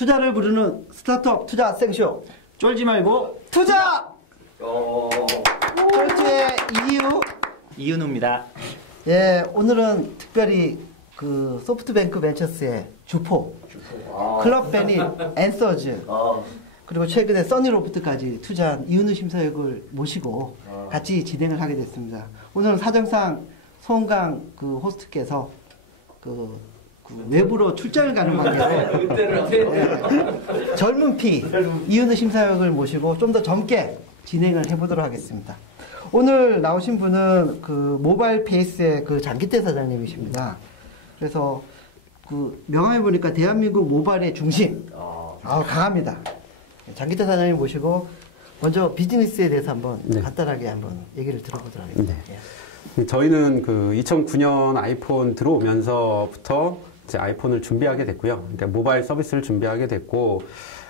투자를 부르는 스타트업 투자 생쇼. 쫄지 말고 투자! 쫄지의 이윤우입니다. 예, 오늘은 특별히 그 소프트뱅크 벤처스의 주포, 클럽 베닛, 앤서즈, 그리고 최근에 써니로프트까지 투자한 이윤우 심사역을 모시고 같이 진행을 하게 됐습니다. 오늘은 사정상 송강 그 호스트께서 그 외부로 출장을 가는 관계로 젊은 피 이윤우 심사역을 모시고 좀 더 젊게 진행을 해보도록 하겠습니다. 오늘 나오신 분은 그 모바일 페이스의 그 장기태 사장님이십니다. 그래서 그 명함에 보니까 대한민국 모바일의 중심, 강합니다. 장기태 사장님 모시고 먼저 비즈니스에 대해서 한번 간단하게 한번 얘기를 들어보도록 하겠습니다. 저희는 그 2009년 아이폰 들어오면서부터 이제 아이폰을 준비하게 됐고요. 그러니까 모바일 서비스를 준비하게 됐고,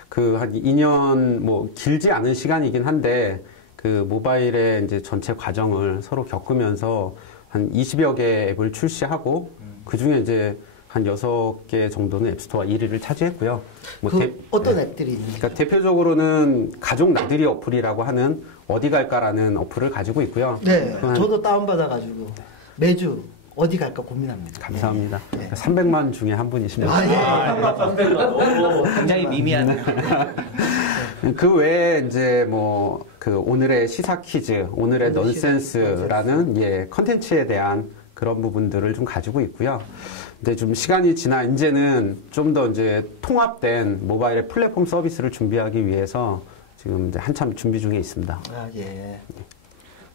그 한 2년 뭐 길지 않은 시간이긴 한데, 그 모바일의 이제 전체 과정을 서로 겪으면서 한 20여 개 앱을 출시하고, 그 중에 이제 한 6개 정도는 앱스토어 1위를 차지했고요. 뭐 어떤 앱들이 있는지? 그러니까 대표적으로는 가족 나들이 어플이라고 하는 어디 갈까라는 어플을 가지고 있고요. 네, 저도 다운받아가지고 매주 어디 갈까 고민합니다. 감사합니다. 네. 300만 중에 한 분이십니다. 300만. 굉장히 미미한. 그 외에 이제 뭐 그 오늘의 시사 퀴즈, 오늘의 넌센스라는 컨텐츠에 대한 그런 부분들을 좀 가지고 있고요. 근데 좀 시간이 지나 이제는 좀 더 이제 통합된 모바일의 플랫폼 서비스를 준비하기 위해서 지금 이제 한참 준비 중에 있습니다.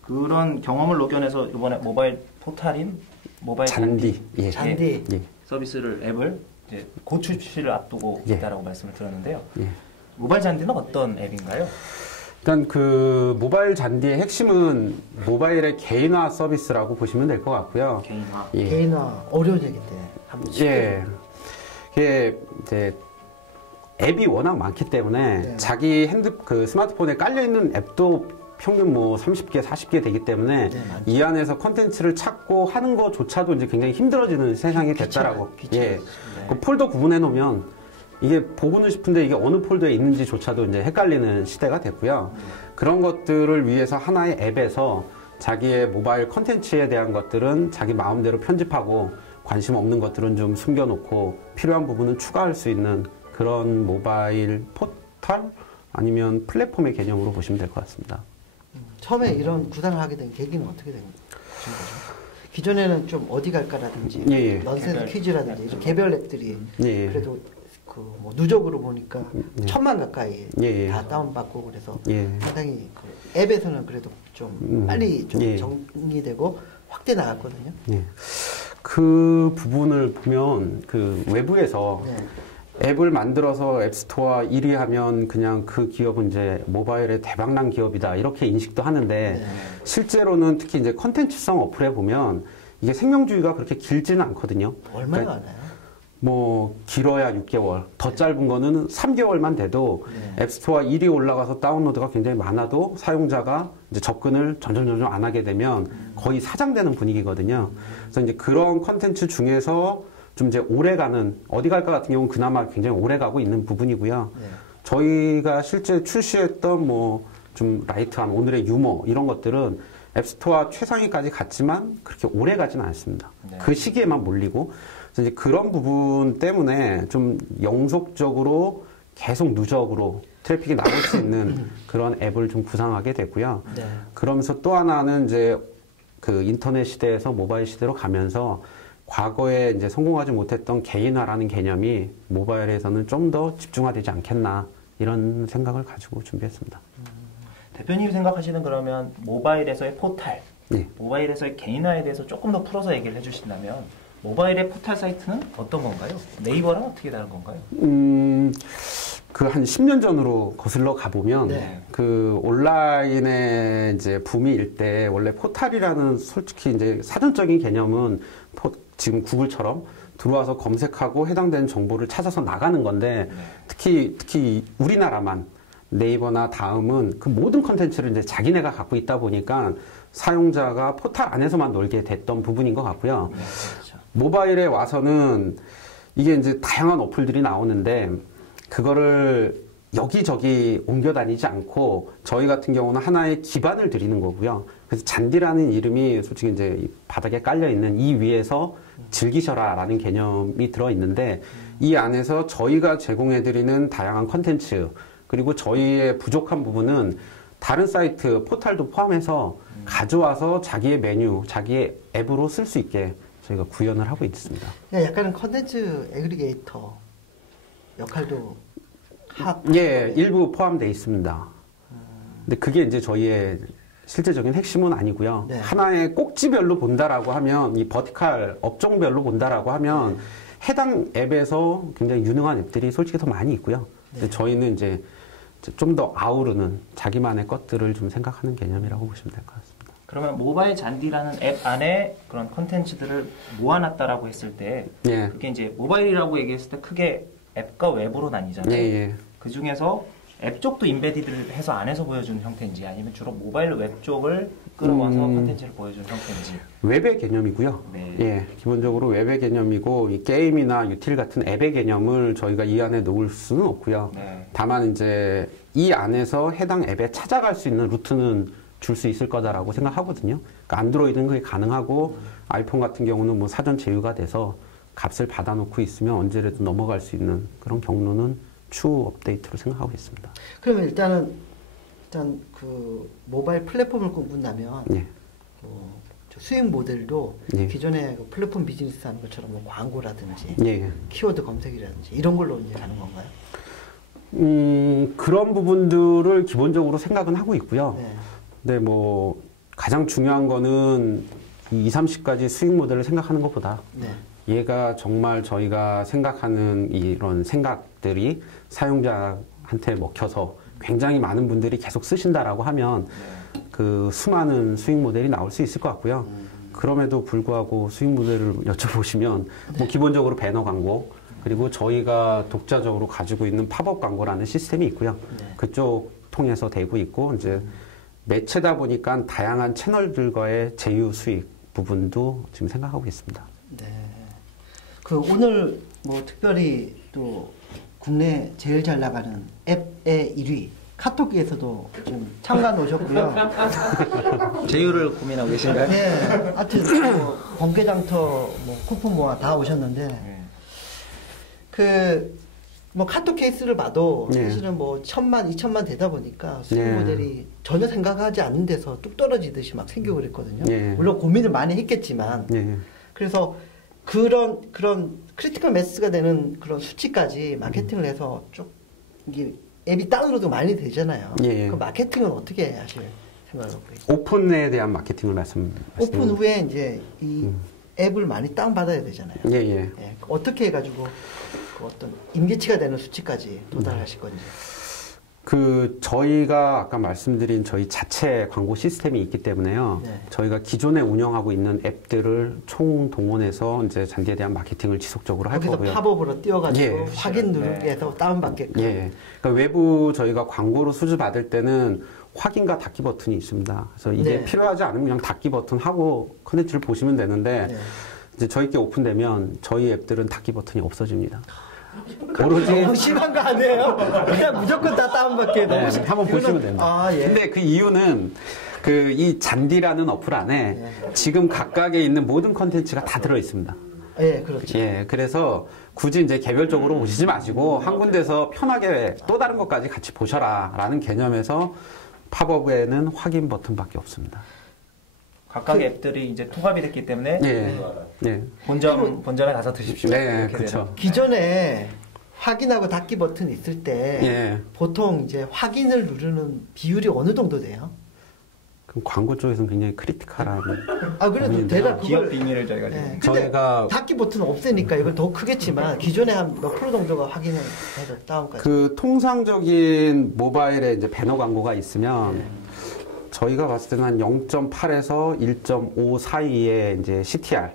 그런 경험을 녹여내서 이번에 모바일 포탈인 모바일 잔디 서비스를 앱을 이제 곧 출시를 앞두고 있다라고 말씀을 드렸는데요. 모바일 잔디는 어떤 앱인가요? 일단 그 모바일 잔디의 핵심은 모바일의 개인화 서비스라고 보시면 될 것 같고요. 개인화. 개인화 어려운 얘기인데. 이게 이제 앱이 워낙 많기 때문에 자기 스마트폰에 깔려 있는 앱도 평균 뭐 30개, 40개 되기 때문에 이 안에서 컨텐츠를 찾고 하는 것조차도 이제 굉장히 힘들어지는 세상이 됐다라고. 그 폴더 구분해 놓으면 이게 보고는 싶은데 이게 어느 폴더에 있는지조차도 이제 헷갈리는 시대가 됐고요. 그런 것들을 위해서 하나의 앱에서 자기의 모바일 컨텐츠에 대한 것들은 자기 마음대로 편집하고 관심 없는 것들은 좀 숨겨놓고 필요한 부분은 추가할 수 있는 그런 모바일 포털 아니면 플랫폼의 개념으로 보시면 될 것 같습니다. 처음에 이런 구상을 하게 된 계기는 어떻게 된 거죠? 기존에는 좀 어디 갈까라든지 넌센스 퀴즈라든지 이런 개별 앱들이 그래도 그 뭐 누적으로 보니까 1000만 가까이 다 다운받고 그래서 상당히 그 앱에서는 그래도 좀 빨리 좀 정리되고 확대 나갔거든요. 그 부분을 보면 그 외부에서 앱을 만들어서 앱스토어 1위 하면 그냥 그 기업은 이제 모바일의 대박난 기업이다 이렇게 인식도 하는데 실제로는 특히 이제 컨텐츠성 어플에 보면 이게 생명주의가 그렇게 길지는 않거든요. 얼마나 많아요? 뭐 길어야 6개월, 더 짧은 거는 3개월만 돼도 앱스토어 1위 올라가서 다운로드가 굉장히 많아도 사용자가 이제 접근을 점점 안 하게 되면 거의 사장되는 분위기거든요. 그래서 이제 그런 컨텐츠 중에서 좀 이제 오래가는 어디 갈까 같은 경우는 그나마 굉장히 오래가고 있는 부분이고요. 저희가 실제 출시했던 뭐 좀 라이트한 오늘의 유머 이런 것들은 앱스토어 최상위까지 갔지만 그렇게 오래 가지는 않습니다. 그 시기에만 몰리고 그래서 이제 그런 부분 때문에 좀 영속적으로 계속 누적으로 트래픽이 나올 수 있는 그런 앱을 좀 구상하게 됐고요. 그러면서 또 하나는 이제 그 인터넷 시대에서 모바일 시대로 가면서 과거에 이제 성공하지 못했던 개인화라는 개념이 모바일에서는 좀 더 집중화되지 않겠나 이런 생각을 가지고 준비했습니다. 대표님이 생각하시는 그러면 모바일에서의 포탈, 모바일에서의 개인화에 대해서 조금 더 풀어서 얘기를 해주신다면 모바일의 포탈 사이트는 어떤 건가요? 네이버랑 어떻게 다른 건가요? 그 한 10년 전으로 거슬러 가보면 그 온라인의 이제 붐일 때 원래 포탈이라는 솔직히 이제 사전적인 개념은 지금 구글처럼 들어와서 검색하고 해당되는 정보를 찾아서 나가는 건데 특히 우리나라만 네이버나 다음은 그 모든 컨텐츠를 이제 자기네가 갖고 있다 보니까 사용자가 포탈 안에서만 놀게 됐던 부분인 것 같고요. 모바일에 와서는 이게 이제 다양한 어플들이 나오는데 그거를 여기저기 옮겨 다니지 않고 저희 같은 경우는 하나의 기반을 드리는 거고요. 그래서 잔디라는 이름이 솔직히 이제 바닥에 깔려 있는 이 위에서 즐기셔라라는 개념이 들어 있는데 이 안에서 저희가 제공해 드리는 다양한 컨텐츠 그리고 저희의 부족한 부분은 다른 사이트 포탈도 포함해서 가져와서 자기의 메뉴, 자기의 앱으로 쓸 수 있게 저희가 구현을 하고 있습니다. 약간은 컨텐츠 애그리게이터 역할도 예, 일부 포함되어 있습니다. 근데 그게 이제 저희의 실제적인 핵심은 아니고요. 네. 하나의 꼭지별로 본다라고 하면, 이 버티칼 업종별로 본다라고 하면, 해당 앱에서 굉장히 유능한 앱들이 솔직히 더 많이 있고요. 근데 저희는 이제 좀 더 아우르는 자기만의 것들을 좀 생각하는 개념이라고 보시면 될 것 같습니다. 그러면 모바일 잔디라는 앱 안에 그런 콘텐츠들을 모아놨다라고 했을 때, 예. 그게 이제 모바일이라고 얘기했을 때 크게 앱과 웹으로 나뉘잖아요. 예, 예. 그 중에서 앱 쪽도 인베디드를 해서 안에서 보여주는 형태인지 아니면 주로 모바일 웹 쪽을 끌어와서 콘텐츠를 보여주는 형태인지. 웹의 개념이고요. 네. 예, 기본적으로 웹의 개념이고 이 게임이나 유틸 같은 앱의 개념을 저희가 이 안에 놓을 수는 없고요. 네. 다만 이제 이 안에서 해당 앱에 찾아갈 수 있는 루트는 줄 수 있을 거다라고 생각하거든요. 그러니까 안드로이드는 그게 가능하고 아이폰 같은 경우는 뭐 사전 제휴가 돼서 값을 받아놓고 있으면 언제라도 넘어갈 수 있는 그런 경로는 추후 업데이트로 생각하고 있습니다. 그러면 일단 그 모바일 플랫폼을 꿈꾼다면 예. 수익 모델도 예. 기존의 플랫폼 비즈니스 하는 것처럼 뭐 광고라든지 예. 키워드 검색이라든지 이런 걸로 이제 가는 건가요? 그런 부분들을 기본적으로 생각은 하고 있고요. 네. 근데 뭐 가장 중요한 거는 이 20, 30까지 수익 모델을 생각하는 것보다 네. 얘가 정말 저희가 생각하는 이런 생각들이 사용자한테 먹혀서 굉장히 많은 분들이 계속 쓰신다라고 하면 그 수많은 수익 모델이 나올 수 있을 것 같고요. 그럼에도 불구하고 수익 모델을 여쭤보시면 뭐 기본적으로 배너 광고 그리고 저희가 독자적으로 가지고 있는 팝업 광고라는 시스템이 있고요. 그쪽 통해서 되고 있고 이제 매체다 보니까 다양한 채널들과의 제휴 수익 부분도 지금 생각하고 있습니다. 네. 그 오늘 뭐 특별히 또 국내 제일 잘 나가는 앱의 1위 카톡에서도 좀 참관 오셨고요. 제휴를 고민하고 계신가요? 네. 하여튼 뭐 번개장터 뭐 쿠폰 모아 다 오셨는데 그 뭐 카톡 케이스를 봐도 사실은 뭐 1000만, 2000만 되다 보니까 수익 모델이 전혀 생각하지 않는 데서 뚝 떨어지듯이 막 생기고 그랬거든요. 물론 고민을 많이 했겠지만 그래서 그런 크리티컬 매스가 되는 그런 수치까지 마케팅을 해서 쭉 이게 앱이 다운로드 많이 되잖아요. 그 마케팅은 어떻게 하실 생각하고 계세요? 오픈에 대한 마케팅을 오픈 후에 이제 이 앱을 많이 다운 받아야 되잖아요. 어떻게 해가지고 그 어떤 임계치가 되는 수치까지 도달하실 건지. 그 저희가 아까 말씀드린 저희 자체 광고 시스템이 있기 때문에요. 저희가 기존에 운영하고 있는 앱들을 총동원해서 이제 잔디에 대한 마케팅을 지속적으로 할 거고요. 거기서 팝업으로 띄워가지고 확인 누르게 해서 다운받게끔. 그러니까 외부 저희가 광고로 수주 받을 때는 확인과 닫기 버튼이 있습니다. 그래서 이게 필요하지 않으면 그냥 닫기 버튼 하고 컨텐츠를 보시면 되는데 이제 저희께 오픈되면 저희 앱들은 닫기 버튼이 없어집니다. 오로지 너무 심한 거 아니에요? 그냥 무조건 다 다운받게 한번 보시면 됩니다. 근데 그 이유는 그 이 잔디라는 어플 안에 지금 각각에 있는 모든 컨텐츠가 다 들어 있습니다. 그렇죠. 그래서 굳이 이제 개별적으로 보시지 마시고 한 군데서 편하게 또 다른 것까지 같이 보셔라라는 개념에서 팝업에는 확인 버튼밖에 없습니다. 각각 앱들이 이제 통합이 됐기 때문에 본점에 가서 드십시오. 그렇죠. 기존에 확인하고 닫기 버튼 있을 때 보통 이제 확인을 누르는 비율이 어느 정도 돼요? 그럼 광고 쪽에서는 굉장히 크리티컬한. 그래도 대략 기업 비밀을 저희가 닫기 버튼 없애니까 이걸 더 크겠지만 기존에 한 몇 프로 정도가 확인을 해서 다운까지. 그 통상적인 모바일에 이제 배너 광고가 있으면. 저희가 봤을 때는 한 0.8에서 1.5 사이에 이제 CTR,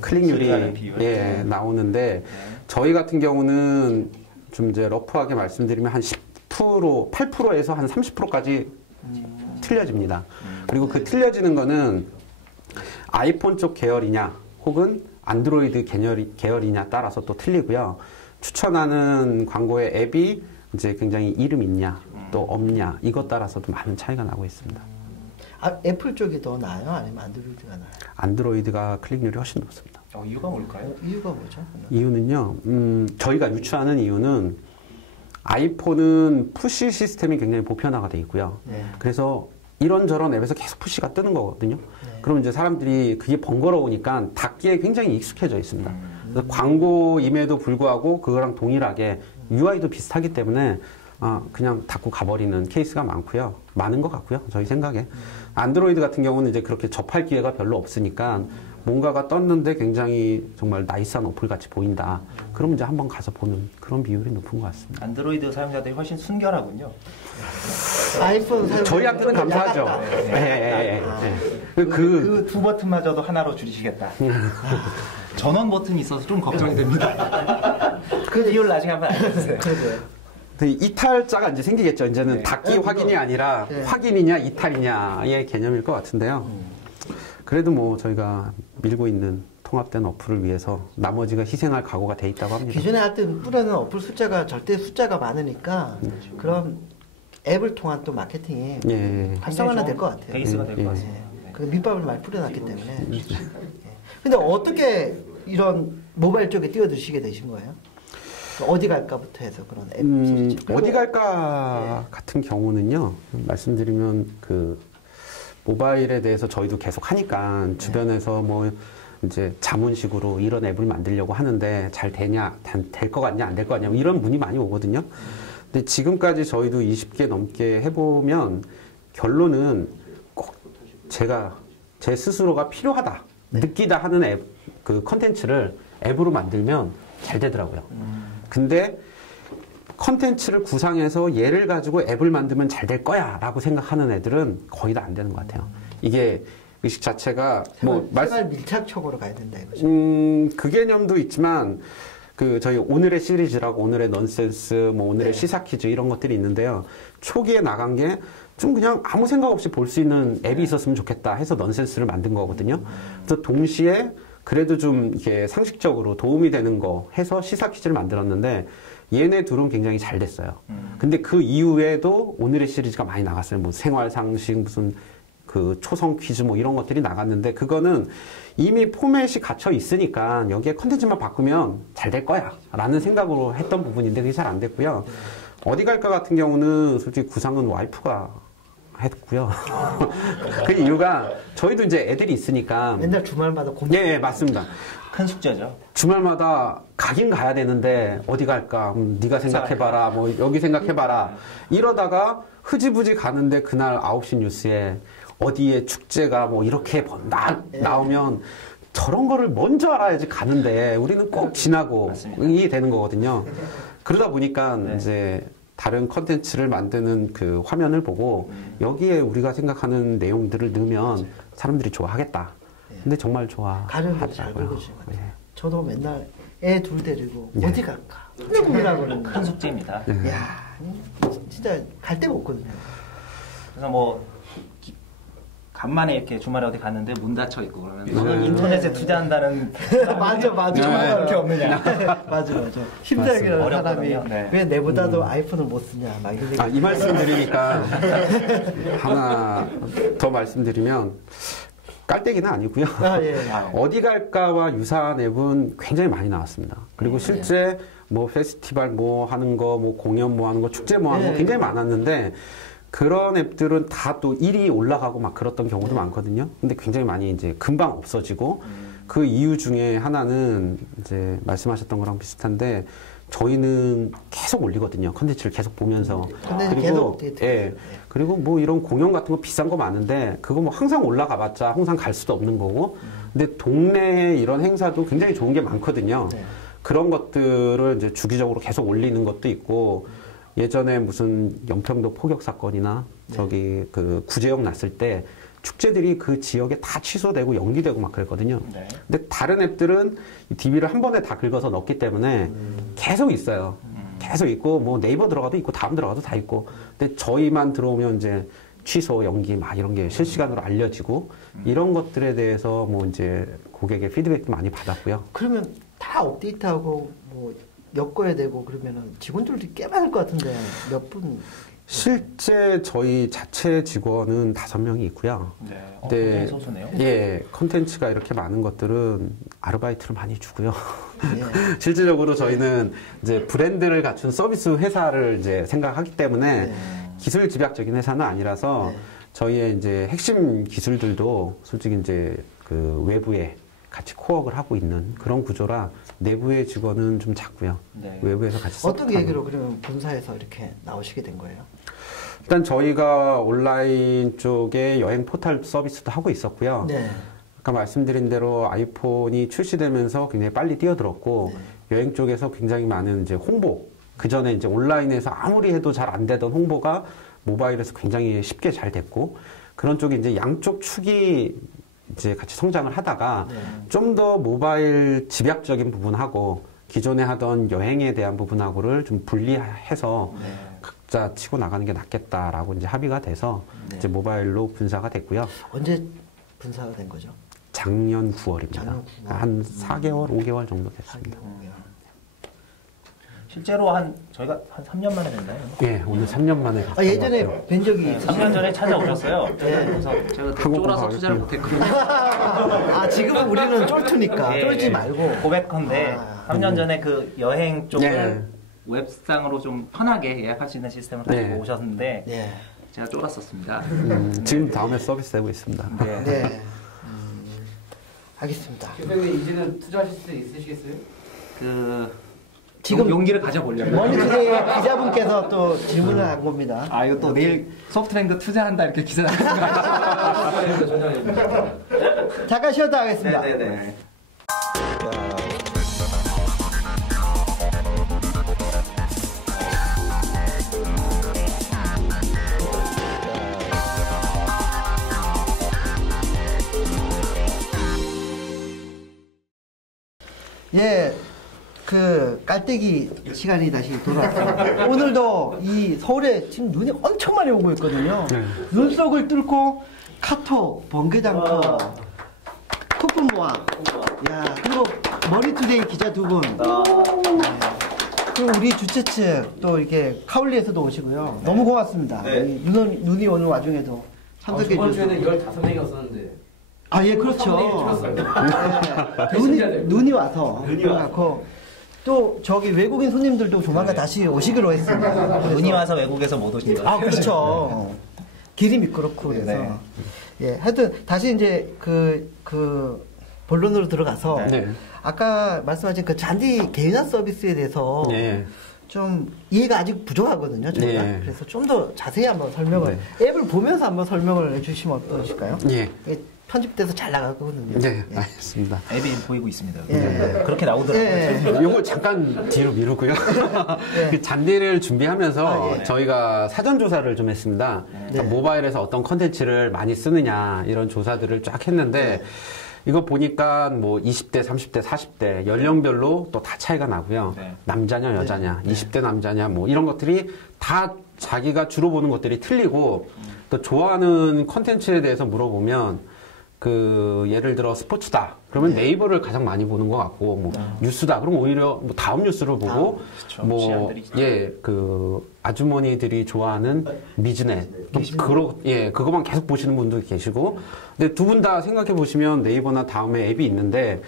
클릭률이 나오는데, 저희 같은 경우는 좀 이제 러프하게 말씀드리면 한 10%, 8%에서 한 30%까지 틀려집니다. 그리고 그 틀려지는 거는 아이폰 쪽 계열이냐, 혹은 안드로이드 계열이냐 따라서 또 틀리고요. 추천하는 광고의 앱이 이제 굉장히 이름 있냐 또 없냐 이것 따라서도 많은 차이가 나고 있습니다. 애플 쪽이 더 나아요? 아니면 안드로이드가 나아요? 안드로이드가 클릭률이 훨씬 높습니다. 이유가 뭘까요? 이유가 뭐죠? 이유는요. 저희가 유추하는 이유는 아이폰은 푸시 시스템이 굉장히 보편화가 돼 있고요. 네. 그래서 이런저런 앱에서 계속 푸시가 뜨는 거거든요. 네. 그럼 이제 사람들이 그게 번거로우니까 닫기에 굉장히 익숙해져 있습니다. 그래서 광고임에도 불구하고 그거랑 동일하게 UI도 비슷하기 때문에 그냥 닫고 가버리는 케이스가 많은 것 같고요. 저희 생각에. 안드로이드 같은 경우는 이제 그렇게 접할 기회가 별로 없으니까 뭔가가 떴는데 굉장히 정말 나이스한 어플 같이 보인다. 그럼 이제 한번 가서 보는 그런 비율이 높은 것 같습니다. 안드로이드 사용자들이 훨씬 순결하군요. 아이폰 사용 저희한테는 감사하죠. 그 두 버튼마저도 하나로 줄이시겠다. 전원 버튼이 있어서 좀 걱정이 됩니다. 그 이유를 나중에 한번 알려주세요. 이탈자가 이제 생기겠죠. 이제는 네. 닫기 확인이 아니라 네. 확인이냐 이탈이냐의 개념일 것 같은데요. 그래도 뭐 저희가 밀고 있는 통합된 어플을 위해서 나머지가 희생할 각오가 돼 있다고 합니다. 기존에 할 때 뿌려는 어플 숫자가 절대 숫자가 많으니까 그런 앱을 통한 또 마케팅이 활성화가 될 것 같아요. 베이스가 될 것 같습니다. 그 밑밥을 많이 뿌려놨기 때문에. 근데 어떻게 이런 모바일 쪽에 뛰어드시게 되신 거예요? 어디 갈까부터 해서 그런 앱 시리즈. 어디 갈까 같은 경우는요. 말씀드리면 그 모바일에 대해서 저희도 계속 하니까 주변에서 뭐 이제 자문식으로 이런 앱을 만들려고 하는데 잘 되냐, 될 것 같냐, 안 될 것 같냐 이런 문의 많이 오거든요. 근데 지금까지 저희도 20개 넘게 해보면 결론은 꼭 제가 제 스스로가 필요하다, 느끼다 하는 앱, 그 컨텐츠를 앱으로 만들면 잘 되더라고요. 근데 컨텐츠를 구상해서 얘를 가지고 앱을 만들면 잘 될 거야 라고 생각하는 애들은 거의 다 안 되는 것 같아요. 이게 의식 자체가 생활 밀착형으로 가야 된다 이거죠. 그 개념도 있지만 그 저희 오늘의 시리즈라고 오늘의 넌센스, 뭐 오늘의 시사 퀴즈 이런 것들이 있는데요. 초기에 나간 게 좀 그냥 아무 생각 없이 볼 수 있는 앱이 있었으면 좋겠다 해서 넌센스를 만든 거거든요. 그래서 동시에 그래도 좀 이렇게 상식적으로 도움이 되는 거 해서 시사 퀴즈를 만들었는데 얘네 둘은 굉장히 잘 됐어요. 근데 그 이후에도 오늘의 시리즈가 많이 나갔어요. 뭐 생활 상식, 무슨 그 초성 퀴즈 뭐 이런 것들이 나갔는데 그거는 이미 포맷이 갇혀 있으니까 여기에 컨텐츠만 바꾸면 잘 될 거야 라는 생각으로 했던 부분인데 그게 잘 안 됐고요. 어디 갈까 같은 경우는 솔직히 구상은 와이프가 했고요. 그 이유가 저희도 이제 애들이 있으니까 맨날 주말마다 고민. 예, 맞습니다. 큰 숙제죠. 주말마다 가긴 가야 되는데 어디 갈까? 네가 생각해봐라. 뭐 여기 생각해봐라. 이러다가 흐지부지 가는데 그날 9시 뉴스에 어디에 축제가 뭐 이렇게 나오면 저런 거를 먼저 알아야지 가는데 우리는 꼭 지나고 이게 되는 거거든요. 그러다 보니까 이제 다른 컨텐츠를 만드는 그 화면을 보고 여기에 우리가 생각하는 내용들을 넣으면 사람들이 좋아하겠다. 근데 정말 가려면 잘 긁어주신 것 같아요. 저도 맨날 애 둘 데리고 어디 갈까? 고민하고 큰 숙제입니다. 야, 진짜 갈 데가 없거든요. 그래서 뭐 간만에 이렇게 주말에 어디 갔는데 문 닫혀 있고 그러면 너는 인터넷에 투자한다는 맞아. 정말 그렇게 없느냐. 맞아. 힘들게 사람이 왜 내보다도 아이폰을 못 쓰냐 막 이런 얘기. 이 말씀 드리니까 하나 더 말씀드리면 깔때기는 아니고요. 어디 갈까와 유사한 앱은 굉장히 많이 나왔습니다. 그리고 실제 뭐 페스티벌 뭐 하는 거, 뭐 공연 뭐 하는 거, 축제 뭐 하는 거 굉장히 많았는데 그런 앱들은 다 또 1위 올라가고 막 그랬던 경우도 많거든요. 근데 굉장히 많이 이제 금방 없어지고 그 이유 중에 하나는 이제 말씀하셨던 거랑 비슷한데 저희는 계속 올리거든요. 컨텐츠를 계속 보면서. 그리고 뭐 이런 공연 같은 거 비싼 거 많은데 그거 뭐 항상 올라가봤자 항상 갈 수도 없는 거고. 근데 동네에 이런 행사도 굉장히 좋은 게 많거든요. 그런 것들을 이제 주기적으로 계속 올리는 것도 있고 예전에 무슨 영평도 폭격 사건이나 저기 그 구제역 났을 때 축제들이 그 지역에 다 취소되고 연기되고 막 그랬거든요. 근데 다른 앱들은 DB를 한 번에 다 긁어서 넣기 때문에 계속 있어요. 계속 있고 뭐 네이버 들어가도 있고 다음 들어가도 다 있고. 근데 저희만 들어오면 이제 취소, 연기 막 이런 게 실시간으로 알려지고 이런 것들에 대해서 뭐 이제 고객의 피드백도 많이 받았고요. 그러면 다 업데이트하고 뭐 엮어야 되고 그러면은 직원들이 꽤 많을 것 같은데 몇 분? 실제 저희 자체 직원은 5명이 있고요. 네. 굉장히 소수네요. 예, 컨텐츠가 이렇게 많은 것들은 아르바이트를 많이 주고요. 예. 실질적으로 저희는 이제 브랜드를 갖춘 서비스 회사를 이제 생각하기 때문에 기술 집약적인 회사는 아니라서 저희의 이제 핵심 기술들도 솔직히 이제 그 외부에 같이 코업을 하고 있는 그런 구조라 내부의 직원은 좀 작고요. 네. 외부에서 같이 어떤 계기로 그러면 본사에서 이렇게 나오시게 된 거예요? 일단 저희가 온라인 쪽에 여행 포털 서비스도 하고 있었고요. 네. 아까 말씀드린 대로 아이폰이 출시되면서 굉장히 빨리 뛰어들었고 여행 쪽에서 굉장히 많은 이제 홍보 그 전에 이제 온라인에서 아무리 해도 잘 안 되던 홍보가 모바일에서 굉장히 쉽게 잘 됐고 그런 쪽이 이제 양쪽 축이 이제 같이 성장을 하다가 좀 더 모바일 집약적인 부분하고 기존에 하던 여행에 대한 부분하고를 좀 분리해서 각자 치고 나가는 게 낫겠다라고 이제 합의가 돼서 이제 모바일로 분사가 됐고요. 언제 분사가 된 거죠? 작년 9월입니다. 작년 9월. 한 4개월, 5개월 정도 됐습니다. 4개월. 실제로 저희가 한 3년 만에 됐나요? 예, 오늘 3년 만에. 예전에 뵌 적이 3년 전에 찾아오셨어요. 그래서 제가 쫄아서 투자를 못했거든요. 지금은 우리는 쫄투니까 쫄지 말고. 고백컨대 3년 전에 그 여행 쪽을 웹상으로 좀 편하게 예약할 수 있는 시스템을 가지고 오셨는데 제가 쫄았었습니다. 지금 다음에 서비스 되고 있습니다. 네. 알겠습니다. 교수님 이제는 투자하실 수 있으시겠어요? 지금 용기를 가져보려고. 머니투데이 기자분께서 또 질문을 한 겁니다. 이거 또 내일 소프트뱅크 투자한다 이렇게 기사 나는 거 잠깐 쉬었다 하겠습니다. 네네네. 예, 깔때기 시간이 다시 돌아왔습니다. 오늘도 이 서울에 지금 눈이 엄청 많이 오고 있거든요. 눈속을 뚫고 카톡, 번개장터, 쿠폰 모아, 그리고 머니투데이 기자 2분. 그리고 우리 주최 측 또 이렇게 카울리에서도 오시고요. 너무 고맙습니다. 눈이 오는 와중에도 참석해 주셔서. 저번 주에는 15명이었었는데. 예, 그렇죠. 눈이 와서. 또 저기 외국인 손님들도 조만간 다시 오시기로 했습니다. 눈이 와서 외국에서 못 오신다. 그렇죠. 길이 미끄럽고 그래서. 하여튼 다시 이제 본론으로 들어가서 아까 말씀하신 그 잔디 개인화 서비스에 대해서 좀 이해가 아직 부족하거든요. 저희가. 그래서 좀 더 자세히 한번 설명을 앱을 보면서 한번 설명을 해주시면 어떠실까요? 편집돼서 잘 나가거든요. 네, 알겠습니다. 앱이 보이고 있습니다. 그렇게 나오더라고요. 요거 잠깐 뒤로 미루고요. 그 잔디를 준비하면서 저희가 사전 조사를 좀 했습니다. 모바일에서 어떤 컨텐츠를 많이 쓰느냐 이런 조사들을 쫙 했는데 이거 보니까 뭐 20대, 30대, 40대 연령별로 또 다 차이가 나고요. 남자냐 여자냐, 20대 남자냐 뭐 이런 것들이 다 자기가 주로 보는 것들이 틀리고 또 좋아하는 컨텐츠에 대해서 물어보면 예를 들어 스포츠다. 그러면 네이버를 가장 많이 보는 것 같고, 뭐, 뉴스다. 그럼 오히려 뭐 다음 뉴스를 보고, 아주머니들이 좋아하는 미즈넷. 그거만 계속 보시는 분도 계시고. 근데 두 분 다 생각해 보시면 네이버나 다음에 앱이 있는데,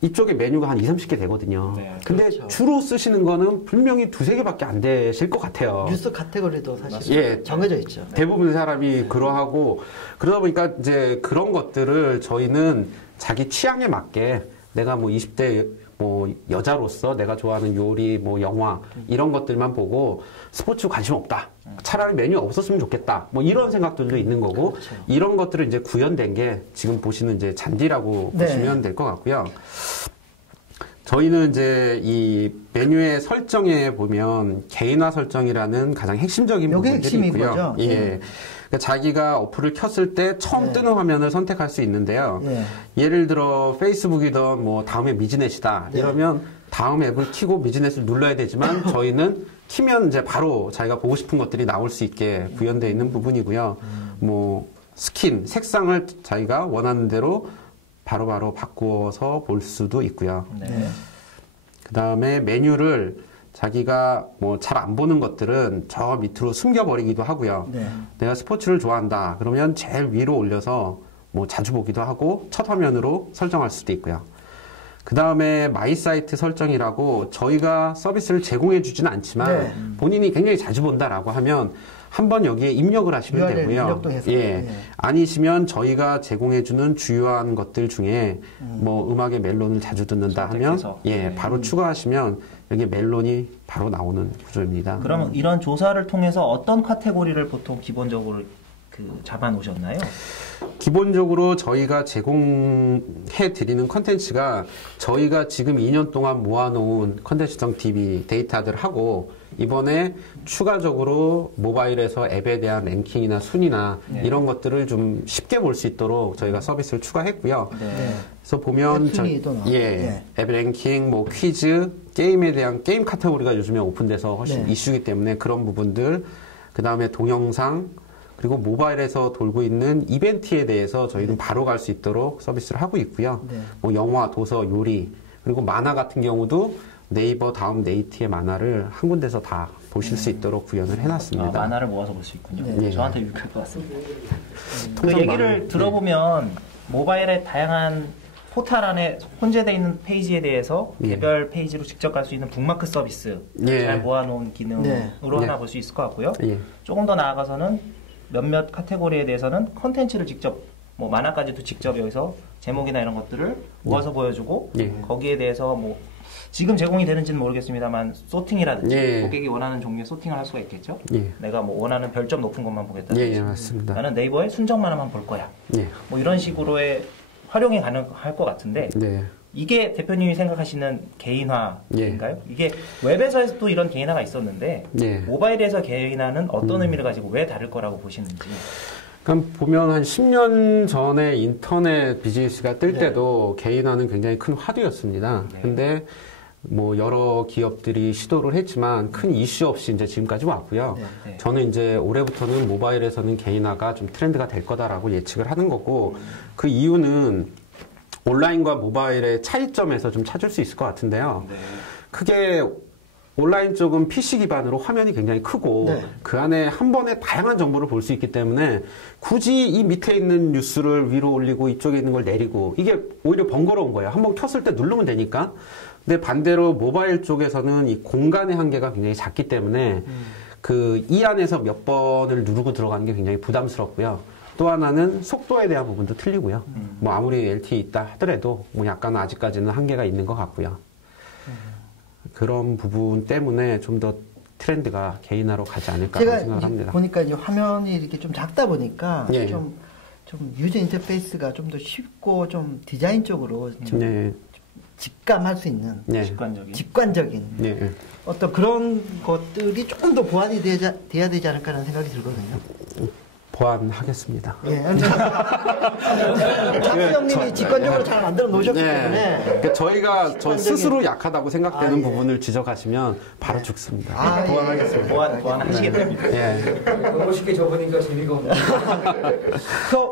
이쪽에 메뉴가 한 20, 30개 되거든요. 근데 주로 쓰시는 거는 분명히 2-3개밖에 안 되실 것 같아요. 뉴스 카테고리도 사실 정해져 있죠. 대부분 사람이 그러하고 그러다 보니까 이제 그런 것들을 저희는 자기 취향에 맞게 내가 뭐 20대 뭐 여자로서 내가 좋아하는 요리, 뭐 영화 이런 것들만 보고 스포츠 관심 없다. 차라리 메뉴 없었으면 좋겠다. 뭐 이런 생각들도 있는 거고 이런 것들을 이제 구현된 게 지금 보시는 이제 잔디라고 보시면 될 것 같고요. 저희는 이제 이 메뉴의 설정에 보면 개인화 설정이라는 가장 핵심적인 부분들이 있고요. 그러니까 자기가 어플을 켰을 때 처음 뜨는 화면을 선택할 수 있는데요. 예를 들어 페이스북이든 뭐 다음에 미즈넷이다 이러면 다음 앱을 키고 미즈넷을 눌러야 되지만 저희는 키면 이제 바로 자기가 보고 싶은 것들이 나올 수 있게 구현되어 있는 부분이고요. 뭐 스킨, 색상을 자기가 원하는 대로 바로바로 바꾸어서 볼 수도 있고요. 그 다음에 메뉴를 자기가 뭐 잘 안 보는 것들은 저 밑으로 숨겨버리기도 하고요. 네. 내가 스포츠를 좋아한다. 그러면 제일 위로 올려서 뭐 자주 보기도 하고 첫 화면으로 설정할 수도 있고요. 그 다음에 마이 사이트 설정이라고 저희가 서비스를 제공해 주지는 않지만 네. 본인이 굉장히 자주 본다라고 하면 한번 여기에 입력을 하시면 되고요. 입력도 해서. 예. 아니시면 저희가 제공해 주는 주요한 것들 중에 뭐 음악의 멜론을 자주 듣는다 하면 예, 바로 추가하시면 여기 멜론이 바로 나오는 구조입니다. 그러면 이런 조사를 통해서 어떤 카테고리를 보통 기본적으로 잡아 놓으셨나요? 기본적으로 저희가 제공해 드리는 컨텐츠가 저희가 지금 2년 동안 모아놓은 컨텐츠성 DB 데이터들하고 이번에 추가적으로 모바일에서 앱에 대한 랭킹이나 순위나 네. 이런 것들을 좀 쉽게 볼 수 있도록 저희가 서비스를 추가했고요. 네. 그래서 보면 앱 랭킹, 뭐 퀴즈, 게임에 대한 게임 카테고리가 요즘에 오픈돼서 훨씬 네. 이슈이기 때문에 그런 부분들, 그 다음에 동영상, 그리고 모바일에서 돌고 있는 이벤트에 대해서 저희는 바로 갈 수 있도록 서비스를 하고 있고요. 네. 뭐 영화, 도서, 요리, 그리고 만화 같은 경우도 네이버 다음 네이트의 만화를 한 군데서 다 보실 수 있도록 구현을 해놨습니다. 만화를 모아서 볼 수 있군요. 네. 저한테 유익할 것 같습니다. 그 얘기를 들어보면 모바일의 다양한 포탈 안에 혼재되어 있는 페이지에 대해서 개별 페이지로 직접 갈 수 있는 북마크 서비스 잘 모아놓은 기능으로 하나 볼 수 있을 것 같고요. 조금 더 나아가서는 몇몇 카테고리에 대해서는 컨텐츠를 직접 뭐 만화까지도 직접 여기서 제목이나 이런 것들을 모아서 보여주고 거기에 대해서 뭐 지금 제공이 되는지는 모르겠습니다만 소팅이라든지 고객이 원하는 종류의 소팅을 할 수가 있겠죠. 내가 뭐 원하는 별점 높은 것만 보겠다든지 맞습니다. 나는 네이버에 순정 만화만 볼 거야. 뭐 이런 식으로의 활용이 가능할 것 같은데 이게 대표님이 생각하시는 개인화인가요? 이게 웹에서도 이런 개인화가 있었는데 모바일에서 개인화는 어떤 의미를 가지고 왜 다를 거라고 보시는지. 그럼 보면 한 10년 전에 인터넷 비즈니스가 뜰 때도 개인화는 굉장히 큰 화두였습니다. 근데 뭐 여러 기업들이 시도를 했지만 큰 이슈 없이 이제 지금까지 왔고요. 저는 이제 올해부터는 모바일에서는 개인화가 좀 트렌드가 될 거다라고 예측을 하는 거고 그 이유는 온라인과 모바일의 차이점에서 좀 찾을 수 있을 것 같은데요. 크게 온라인 쪽은 PC 기반으로 화면이 굉장히 크고 그 안에 한 번에 다양한 정보를 볼 수 있기 때문에 굳이 이 밑에 있는 뉴스를 위로 올리고 이쪽에 있는 걸 내리고 이게 오히려 번거로운 거예요. 한번 켰을 때 누르면 되니까. 근데 반대로 모바일 쪽에서는 이 공간의 한계가 굉장히 작기 때문에 그 이 안에서 몇 번을 누르고 들어가는 게 굉장히 부담스럽고요. 또 하나는 속도에 대한 부분도 틀리고요. 뭐 아무리 LTE 있다 하더라도 뭐 약간 아직까지는 한계가 있는 것 같고요. 그런 부분 때문에 좀 더 트렌드가 개인화로 가지 않을까 생각을 합니다. 제가 보니까 이제 화면이 이렇게 좀 작다 보니까 좀 유저 인터페이스가 좀 더 쉽고 좀 디자인적으로 좀 직감할 수 있는 직관적인 어떤 그런 것들이 조금 더 보완이 돼야 되지 않을까라는 생각이 들거든요. 보완하겠습니다. 차수 형님이 직관적으로 잘 만들어 놓으셨기 때문에 그러니까 저희가 저 스스로 약하다고 생각되는 부분을 지적하시면 바로 죽습니다. 보완하겠습니다. 보완하시게 됩니다. 너무 쉽게 접으니까 재미가 없네요.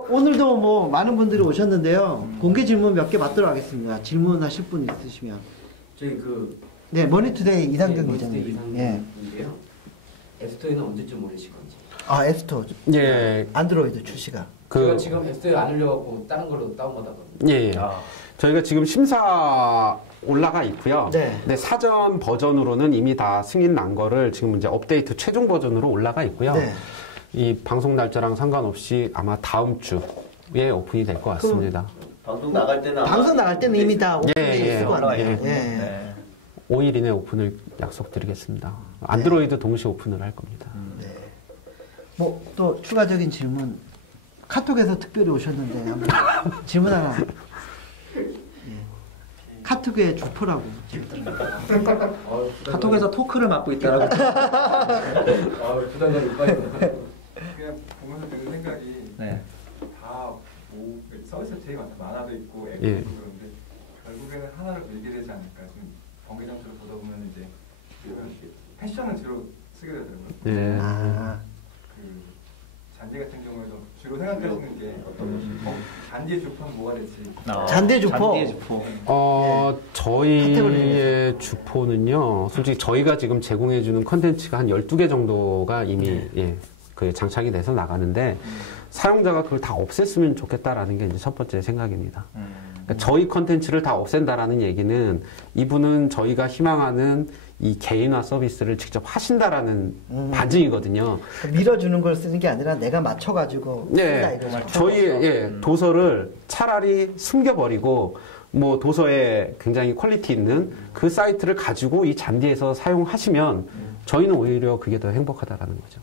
오늘도 뭐 많은 분들이 오셨는데요. 공개 질문 몇 개 받도록 하겠습니다. 질문하실 분 있으시면. 저희 머니투데이 이상경 기자님. 인데요. 앱스토어에는 언제쯤 올리실 건지. 앱스토어. 안드로이드 출시가. 제가 지금 앱스토어에 안 올려갖고 다른 걸로 다운받았거든요. 저희가 지금 심사 올라가 있고요. 근데 사전 버전으로는 이미 다 승인 난 거를 지금 이제 업데이트 최종 버전으로 올라가 있고요. 이 방송 날짜랑 상관없이 아마 다음 주에 오픈이 될 것 같습니다. 방송 나갈 때는 이미 다 오픈이 쓰고 왔네요. 5일 이내 오픈을 약속드리겠습니다. 안드로이드 동시 오픈을 할 겁니다. 뭐 또 추가적인 질문. 카톡에서 특별히 오셨는데 한번 질문 하나. 카톡의 주포라고. 카톡에서 토크를 맡고 있다라고. 부담감이 빠지네. 그냥 보면서 드는 생각이 서비스 제일 많아도 있고 앱도 있고 그런데 결국에는 하나를 밀게 되지 않을까. 지금 번개장터를 보다 보면 이제 패션을 주로 쓰게 되더라고요. 그 잔디 같은 경우에도 주로 생각하시는 게 어떤 잔디의 주포는 뭐가 될지. 잔디의 주포. 잔디의 주포. 저희의 주포는요. 솔직히 저희가 지금 제공해주는 컨텐츠가 한 12개 정도가 이미 그 장착이 돼서 나가는데 사용자가 그걸 다 없앴으면 좋겠다라는 게 이제 첫 번째 생각입니다. 그러니까 저희 컨텐츠를 다 없앤다라는 얘기는 이분은 저희가 희망하는 이 개인화 서비스를 직접 하신다라는 반증이거든요. 밀어주는 걸 쓰는 게 아니라 내가 맞춰가지고 네, 저희 도서를 차라리 숨겨버리고 뭐 도서에 굉장히 퀄리티 있는 그 사이트를 가지고 이 잔디에서 사용하시면 저희는 오히려 그게 더 행복하다라는 거죠.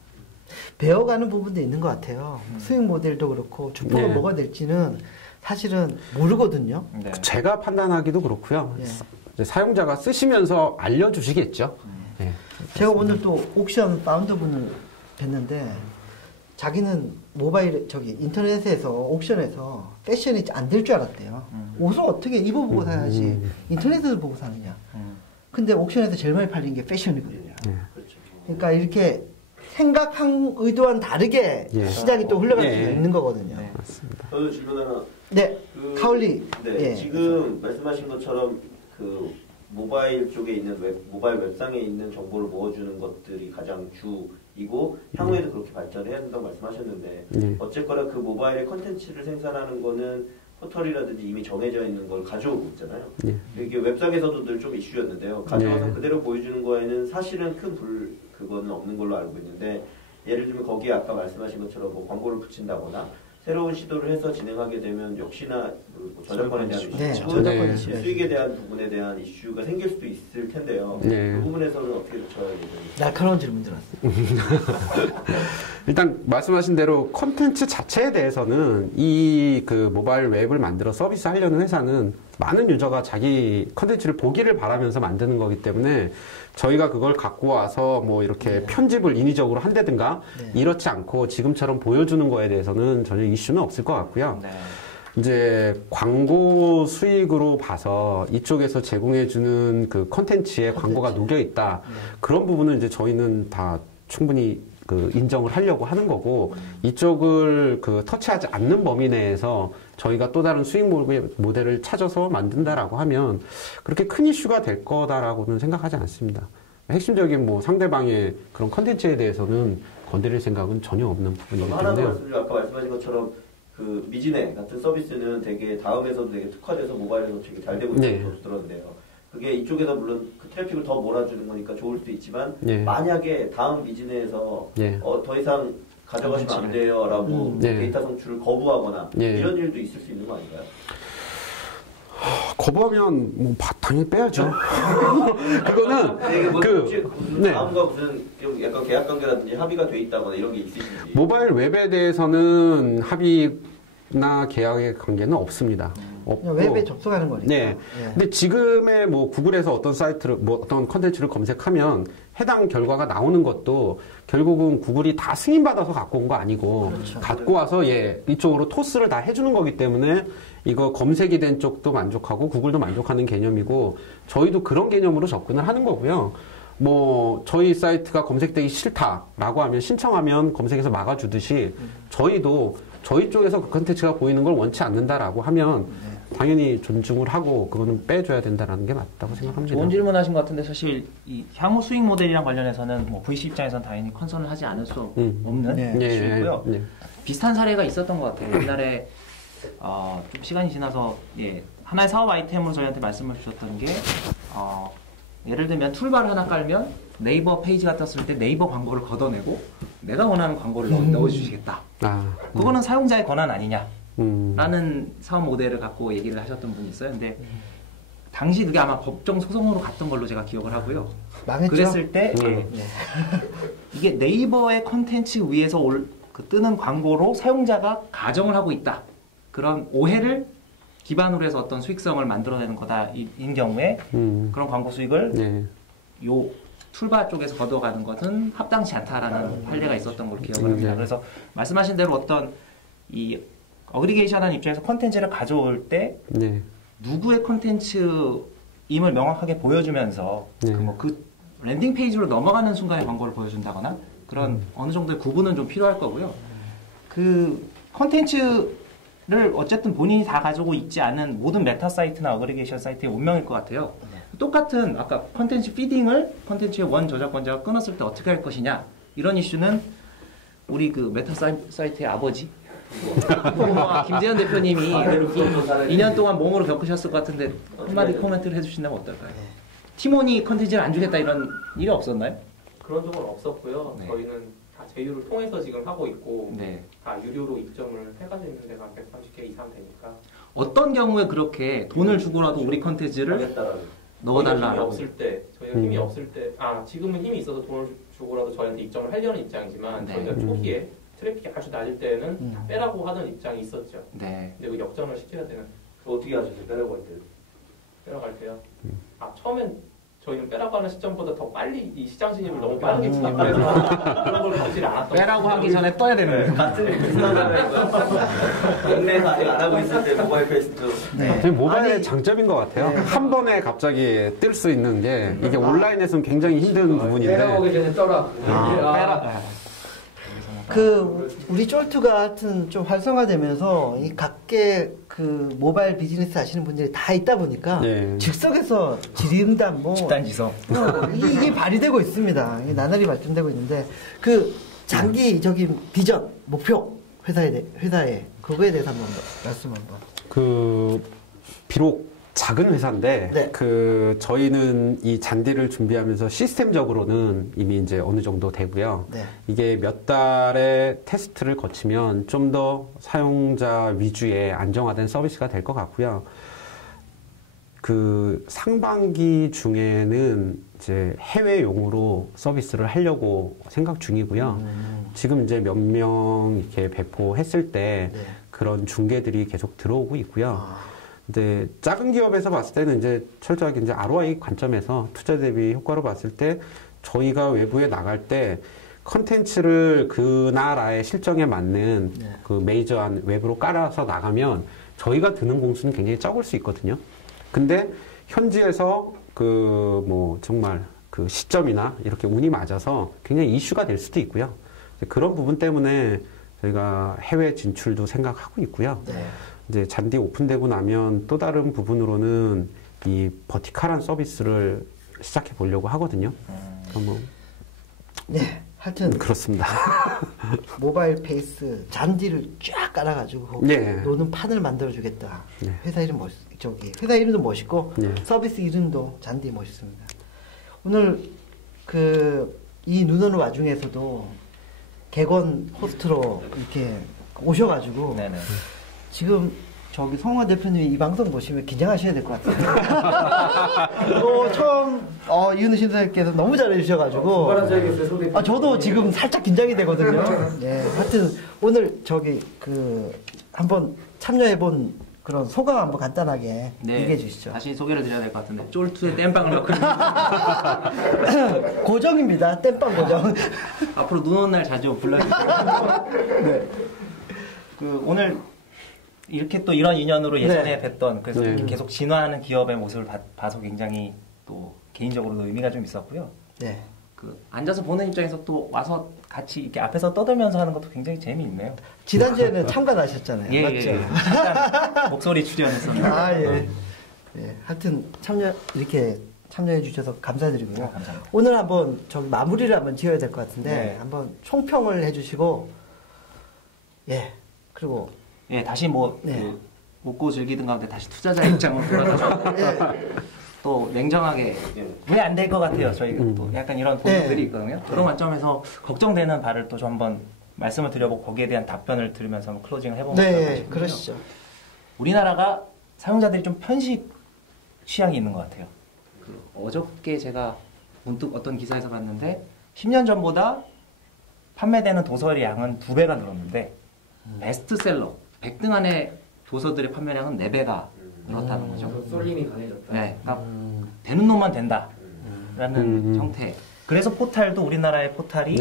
배워가는 부분도 있는 것 같아요. 수익 모델도 그렇고 주포가 뭐가 될지는 사실은 모르거든요. 네. 제가 판단하기도 그렇고요. 사용자가 쓰시면서 알려주시겠죠. 제가 오늘 또 옥션 파운더분을 뵀는데 자기는 모바일 인터넷에서 옥션에서 패션이 안 될 줄 알았대요. 옷을 어떻게 입어보고 사야지 인터넷에서 보고 사느냐. 근데 옥션에서 제일 많이 팔린 게 패션이거든요. 그러니까 이렇게 생각한 의도와는 다르게 시장이 또 흘러갈 수 있는 거거든요. 맞습니다. 저도 질문 하나. 네, 카울리. 네, 지금 말씀하신 것처럼 그 모바일 쪽에 있는 모바일 웹상에 있는 정보를 모아주는 것들이 가장 주이고 향후에도 그렇게 발전해야 된다고 말씀하셨는데 어쨌거나 그 모바일의 컨텐츠를 생산하는 거는 포털이라든지 이미 정해져 있는 걸 가져오고 있잖아요. 이게 웹상에서도 늘 좀 이슈였는데요. 가져와서 그대로 보여주는 거에는 사실은 큰 그거는 없는 걸로 알고 있는데 예를 들면 거기에 아까 말씀하신 것처럼 뭐 광고를 붙인다거나 새로운 시도를 해서 진행하게 되면 역시나 저작권에 대한 이슈, 수익에 대한 부분에 대한 이슈가 생길 수도 있을 텐데요. 그 부분에서는 어떻게 대처해야 되죠? 날카로운 질문 들었어요. 일단 말씀하신 대로 컨텐츠 자체에 대해서는 이 그 모바일 웹을 만들어 서비스 하려는 회사는 많은 유저가 자기 컨텐츠를 보기를 바라면서 만드는 거기 때문에 저희가 그걸 갖고 와서 뭐 이렇게 편집을 인위적으로 한다든가 이렇지 않고 지금처럼 보여주는 거에 대해서는 전혀 이슈는 없을 것 같고요. 이제 광고 수익으로 봐서 이쪽에서 제공해주는 그 컨텐츠에 광고가 녹여 있다. 그런 부분은 이제 저희는 다 충분히 그 인정을 하려고 하는 거고 이쪽을 그 터치하지 않는 범위 내에서 저희가 또 다른 수익 모델을 찾아서 만든다라고 하면 그렇게 큰 이슈가 될 거다라고는 생각하지 않습니다. 핵심적인 뭐 상대방의 그런 컨텐츠에 대해서는 건드릴 생각은 전혀 없는 부분이기 때문에. 아까 말씀하신 것처럼 그 미진의 같은 서비스는 되게 다음에서도 되게 특화돼서 모바일에서 되게 잘 되고 있다고 저도 들었는데요. 그게 이쪽에서 물론 그 트래픽을 더 몰아주는 거니까 좋을 수도 있지만 만약에 다음 미진에서 더 이상 가져가시면 안 돼요라고 데이터 송출을 거부하거나 이런 일도 있을 수 있는 거 아닌가요? 거부하면 뭐 당연히 빼야죠. 그거는 다음과 무슨 약간 계약 관계라든지 합의가 돼 있다거나 이런 게 있으신지. 모바일 웹에 대해서는 합의나 계약의 관계는 없습니다. 그냥 웹에 접속하는 거니까. 네. 근데 지금의 뭐 구글에서 어떤 사이트를 뭐 어떤 컨텐츠를 검색하면 해당 결과가 나오는 것도 결국은 구글이 다 승인받아서 갖고 온 거 아니고 갖고 와서 이쪽으로 토스를 다 해주는 거기 때문에 이거 검색이 된 쪽도 만족하고 구글도 만족하는 개념이고 저희도 그런 개념으로 접근을 하는 거고요. 뭐 저희 사이트가 검색되기 싫다라고 하면 신청하면 검색에서 막아주듯이 저희도 저희 쪽에서 그 컨텐츠가 보이는 걸 원치 않는다라고 하면 당연히 존중을 하고 그거는 빼줘야 된다는 게 맞다고 생각합니다. 좋은 질문하신 것 같은데 사실 이 향후 수익 모델이랑 관련해서는 뭐 VC 입장에서는 당연히 컨설을 하지 않을 수 없는 이슈이고요. 비슷한 사례가 있었던 것 같아요. 옛날에 좀 시간이 지나서 하나의 사업 아이템으로 저희한테 말씀을 주셨던 게 예를 들면 툴바를 하나 깔면 네이버 페이지가 떴을 때 네이버 광고를 걷어내고 내가 원하는 광고를 넣어주시겠다. 그거는 사용자의 권한 아니냐 라는 사업 모델을 갖고 얘기를 하셨던 분이 있어요. 근데 당시 그게 아마 법정 소송으로 갔던 걸로 제가 기억을 하고요. 망했죠? 그랬을 때 이게 네이버의 컨텐츠 위에서 뜨는 광고로 사용자가 가정을 하고 있다. 그런 오해를 기반으로 해서 어떤 수익성을 만들어내는 거다인 경우에 그런 광고 수익을 요 툴바 쪽에서 걷어가는 것은 합당치 않다라는 판례가 있었던 걸로 기억을 합니다. 그래서 말씀하신 대로 어떤 이 어그리게이션하는 입장에서 컨텐츠를 가져올 때 누구의 컨텐츠임을 명확하게 보여주면서 그 랜딩 페이지로 넘어가는 순간에 광고를 보여준다거나 그런 어느 정도의 구분은 좀 필요할 거고요. 그 컨텐츠 어쨌든 본인이 다 가지고 있지 않은 모든 메타 사이트나 어그리게이션 사이트의 운명일 것 같아요. 똑같은 아까 컨텐츠 피딩을 컨텐츠의 원 저작권자가 끊었을 때 어떻게 할 것이냐 이런 이슈는 우리 그 메타 사이트의 아버지 김재현 대표님이 2년 동안 몸으로 겪으셨을 것 같은데 한마디 코멘트를 해주신다면 어떨까요? 티모니 컨텐츠를 안 주겠다 이런 일이 없었나요? 그런 적은 없었고요. 네. 저희는 다 제휴를 통해서 지금 하고 있고 네. 다 유료로 입점을 해가지고 있는 데가 130개 이상 되니까 어떤 경우에 그렇게 돈을 주고라도 우리 컨텐츠를 넣어달라고? 힘이 없을 때, 저희가 힘이 없을 때, 지금은 힘이 있어서 돈을 주고라도 저희한테 입점을 하려는 입장이지만 네. 저희가 초기에 트래픽이 아주 낮을 때는 다 빼라고 하던 입장이 있었죠. 네. 근데 그 역전을 시켜야 되는. 어떻게 하셨어요? 빼라고 할 때? 빼라고 할 때요? 처음엔 저희는 빼라고 하는 시점보다 더 빨리 이 시장 진입을 너무 빠르게 진입을 해서 그런 걸 보질 않았던 빼라고 하기 전에 떠야 되는 거예요. 같은 국내에서 아직 안 하고 있을 때 모바일 페이스도 네. 모바일의 장점인 것 같아요. 한 번에 갑자기 뜰 수 있는 게 이게 온라인에서는 굉장히 힘든 부분인데. 빼라고 하기 전에 떠라. 빼라. 우리 쫄투가 하여튼 좀 활성화되면서 이 각계 그 모바일 비즈니스 하시는 분들이 다 있다 보니까 즉석에서 질의응답 집단지성 이게 발휘되고 있습니다. 이게 나날이 발전되고 있는데 그 장기적인 비전, 목표 회사에 그거에 대해서 한번 말씀 한번. 비록 작은 회사인데 네. 저희는 이 잔디를 준비하면서 시스템적으로는 이미 이제 어느 정도 되고요. 네. 이게 몇 달의 테스트를 거치면 좀 더 사용자 위주의 안정화된 서비스가 될 것 같고요. 상반기 중에는 이제 해외용으로 서비스를 하려고 생각 중이고요. 지금 이제 몇 명 이렇게 배포했을 때 그런 중개들이 계속 들어오고 있고요. 근데 작은 기업에서 봤을 때는 이제 철저하게 이제 ROI 관점에서 투자 대비 효과로 봤을 때 저희가 외부에 나갈 때 컨텐츠를 그 나라의 실정에 맞는 그 메이저한 웹으로 깔아서 나가면 저희가 드는 공수는 굉장히 적을 수 있거든요. 근데 현지에서 정말 그 시점이나 이렇게 운이 맞아서 굉장히 이슈가 될 수도 있고요. 그런 부분 때문에 저희가 해외 진출도 생각하고 있고요. 이제 잔디 오픈되고 나면 또 다른 부분으로는 이 버티컬한 서비스를 시작해 보려고 하거든요. 네, 하여튼 그렇습니다. 모바일 페이스 잔디를 쫙 깔아가지고 노는 판을 만들어주겠다. 회사 이름 회사 이름도 멋있고 서비스 이름도 잔디 멋있습니다. 오늘 이 눈 오는 와중에서도 객원 호스트로 이렇게 오셔가지고. 네네. 지금 성화 대표님이 이 방송 보시면 긴장하셔야 될 것 같아요. 처음 이은우 심사님께서 너무 잘해주셔가지고 저도 지금 살짝 긴장이 되거든요. 하여튼 오늘 한번 참여해본 그런 소감 한번 간단하게 얘기해 주시죠. 다시 소개를 드려야 될 것 같은데 쫄투의 땜빵을 넣고 고정입니다. 땜빵 고정. 앞으로 눈 오는 날 자주 불러주세요. 오늘 이렇게 또 이런 인연으로 예전에 뵀던 그래서 이렇게 계속 진화하는 기업의 모습을 봐서 굉장히 또 개인적으로도 의미가 좀 있었고요. 앉아서 보는 입장에서 또 와서 같이 이렇게 앞에서 떠들면서 하는 것도 굉장히 재미있네요. 지난주에는 참가하셨잖아요. 맞죠? 잠깐 목소리 출연했었는데. 하여튼 이렇게 참여해 주셔서 감사드리고요. 감사합니다. 오늘 한번 마무리를 한번 지어야 될 것 같은데 한번 총평을 해주시고 그리고 다시 먹고 즐기든 가운데 다시 투자자 입장으로 돌아가서 또 냉정하게 왜 안 될 것 같아요. 저희가 또 약간 이런 보도들이 있거든요. 그런 관점에서 걱정되는 바를 또 좀 한번 말씀을 드려보고 거기에 대한 답변을 들으면서 한번 클로징을 해보면 그러시죠. 우리나라가 사용자들이 좀 편식 취향이 있는 것 같아요. 어저께 제가 문득 어떤 기사에서 봤는데 10년 전보다 판매되는 도서의 양은 2배가 늘었는데 베스트셀러 100등 안에 도서들의 판매량은 4배가 늘었다는 거죠. 쏠림이 강해졌다. 그러니까 되는 놈만 된다라는 형태. 그래서 포탈도 우리나라의 포탈이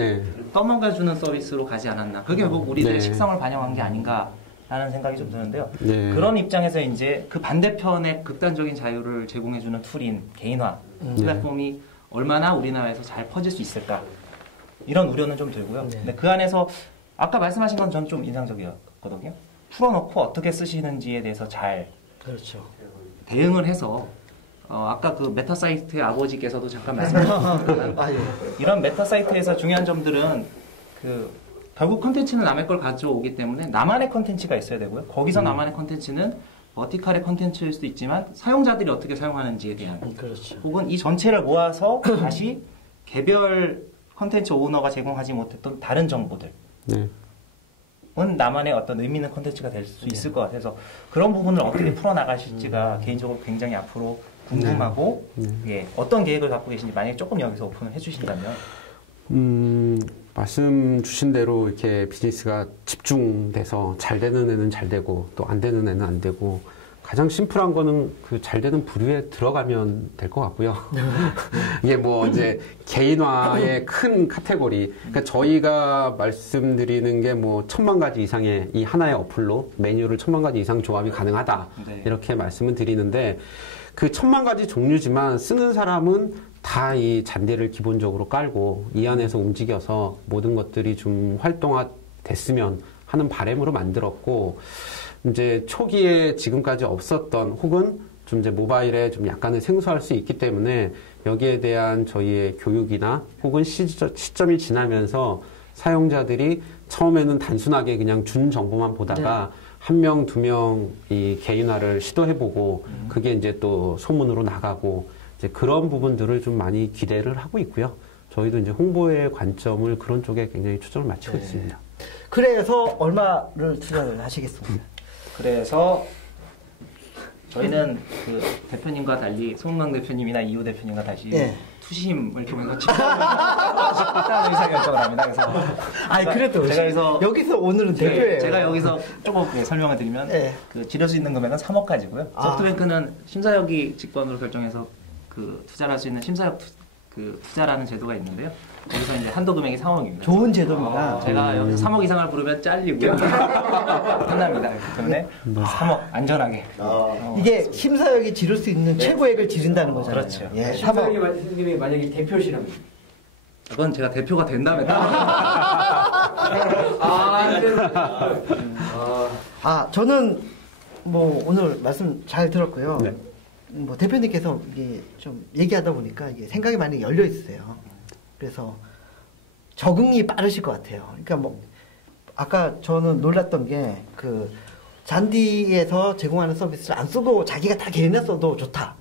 떠먹여주는 서비스로 가지 않았나. 그게 결국 우리들의 식성을 반영한 게 아닌가라는 생각이 좀 드는데요. 그런 입장에서 이제 그 반대편의 극단적인 자유를 제공해주는 툴인 개인화 플랫폼이 얼마나 우리나라에서 잘 퍼질 수 있을까. 이런 우려는 좀 들고요. 근데 그 안에서 아까 말씀하신 건 전 좀 인상적이었거든요. 풀어놓고 어떻게 쓰시는지에 대해서 잘 그렇죠. 대응을 해서 아까 그 메타 사이트의 아버지께서도 잠깐 말씀하셨지만 이런 메타 사이트에서 중요한 점들은 결국 컨텐츠는 남의 걸 가져오기 때문에 나만의 컨텐츠가 있어야 되고요. 거기서 나만의 컨텐츠는 버티컬의 컨텐츠일 수도 있지만 사용자들이 어떻게 사용하는지에 대한 그렇죠. 혹은 이 전체를 모아서 다시 개별 컨텐츠 오너가 제공하지 못했던 다른 정보들 은 나만의 어떤 의미 있는 컨텐츠가 될 수 있을 것 같아서 그런 부분을 어떻게 풀어나가실지가 개인적으로 굉장히 앞으로 궁금하고 예, 어떤 계획을 갖고 계신지 만약에 조금 여기서 오픈을 해주신다면 말씀 주신 대로 이렇게 비즈니스가 집중돼서 잘 되는 애는 잘 되고 또 안 되는 애는 안 되고 가장 심플한 거는 그 잘 되는 부류에 들어가면 될 것 같고요. 이게 뭐 이제 개인화의 큰 카테고리. 그러니까 저희가 말씀드리는 게 뭐 1000만 가지 이상의 이 하나의 어플로 메뉴를 1000만 가지 이상 조합이 가능하다. 이렇게 말씀을 드리는데 그 1000만 가지 종류지만 쓰는 사람은 다 이 잔디를 기본적으로 깔고 이 안에서 움직여서 모든 것들이 좀 활동화됐으면 하는 바람으로 만들었고 이제 초기에 지금까지 없었던 혹은 좀 이제 모바일에 좀 약간은 생소할 수 있기 때문에 여기에 대한 저희의 교육이나 혹은 시점이 지나면서 사용자들이 처음에는 단순하게 그냥 준 정보만 보다가 한 명, 두 명 이 개인화를 시도해보고 그게 이제 또 소문으로 나가고 이제 그런 부분들을 좀 많이 기대를 하고 있고요. 저희도 이제 홍보의 관점을 그런 쪽에 굉장히 초점을 맞추고 있습니다. 그래서 얼마를 투자를 하시겠습니까? 그래서 저희는 그 대표님과 달리 송강 대표님이나 이호 대표님과 다시 투심을 통해서 집단 의사 결정을 합니다. 그래서 그래도 제가 여기서 오늘은 대표예요. 제가 여기서 조금 설명을 드리면 그 지를 수 있는 금액은 3억까지고요. 소프트뱅크는 심사역이 직권으로 결정해서 그 투자를 할 수 있는 심사역 투자라는 제도가 있는데요. 거기서 이제 한도 금액이 3억입니다. 좋은 제도입니다. 제가 여기서 3억 이상을 부르면 잘리고요. 끝납니다. 그렇기 때문에 3억 안전하게. 이게 심사역이 지를 수 있는 최고액을 지른다는 거잖아요. 그렇죠. 예, 심사위원님이 만약에 대표시라면 그건 제가 대표가 된다면 저는 뭐 오늘 말씀 잘 들었고요. 뭐 대표님께서 이게 좀 얘기하다 보니까 이게 생각이 많이 열려 있으세요. 그래서 적응이 빠르실 것 같아요. 그러니까 뭐 아까 저는 놀랐던 게 그 잔디에서 제공하는 서비스를 안 써도 자기가 다 개인화 써도 좋다.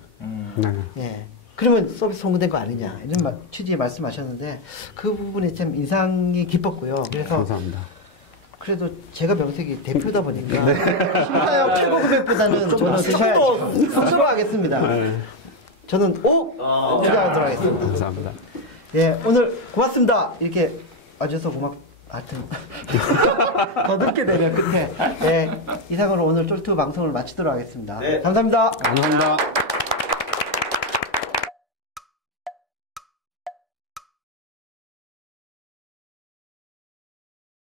예. 그러면 서비스 성공된 거 아니냐 이런 취지의 말씀하셨는데 그 부분이 참 인상이 깊었고요. 그래서 감사합니다. 그래도 제가 명색이 대표다 보니까 심사역 최고 금액보다는 저는 스스로 하겠습니다. 저는 5 투자하도록 하겠습니다. 감사합니다. 예, 오늘 고맙습니다. 이렇게 와주셔서 하여튼 더 늦게 되면 끝에 이상으로 오늘 쫄투 방송을 마치도록 하겠습니다. 감사합니다. 감사합니다.